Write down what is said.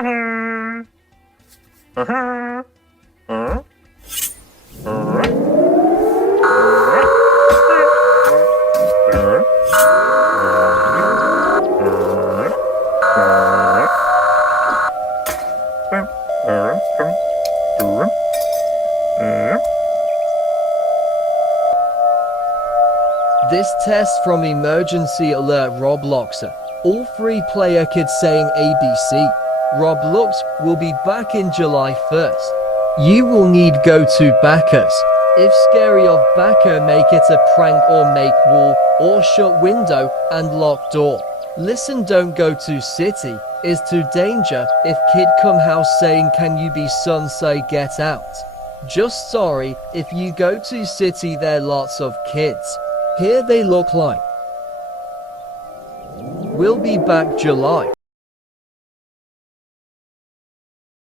This test from Emergency Alert Robloxer. All 3 player kids saying ABC. Roblox will be back in July 1st. You will need go to backers. If scary of backer, make it a prank or make wall or shut window and lock door. Listen, don't go to city, is too danger. If kid come house saying can you be son, say get out. Just sorry, if you go to city there lots of kids. Here they look like. We'll be back July.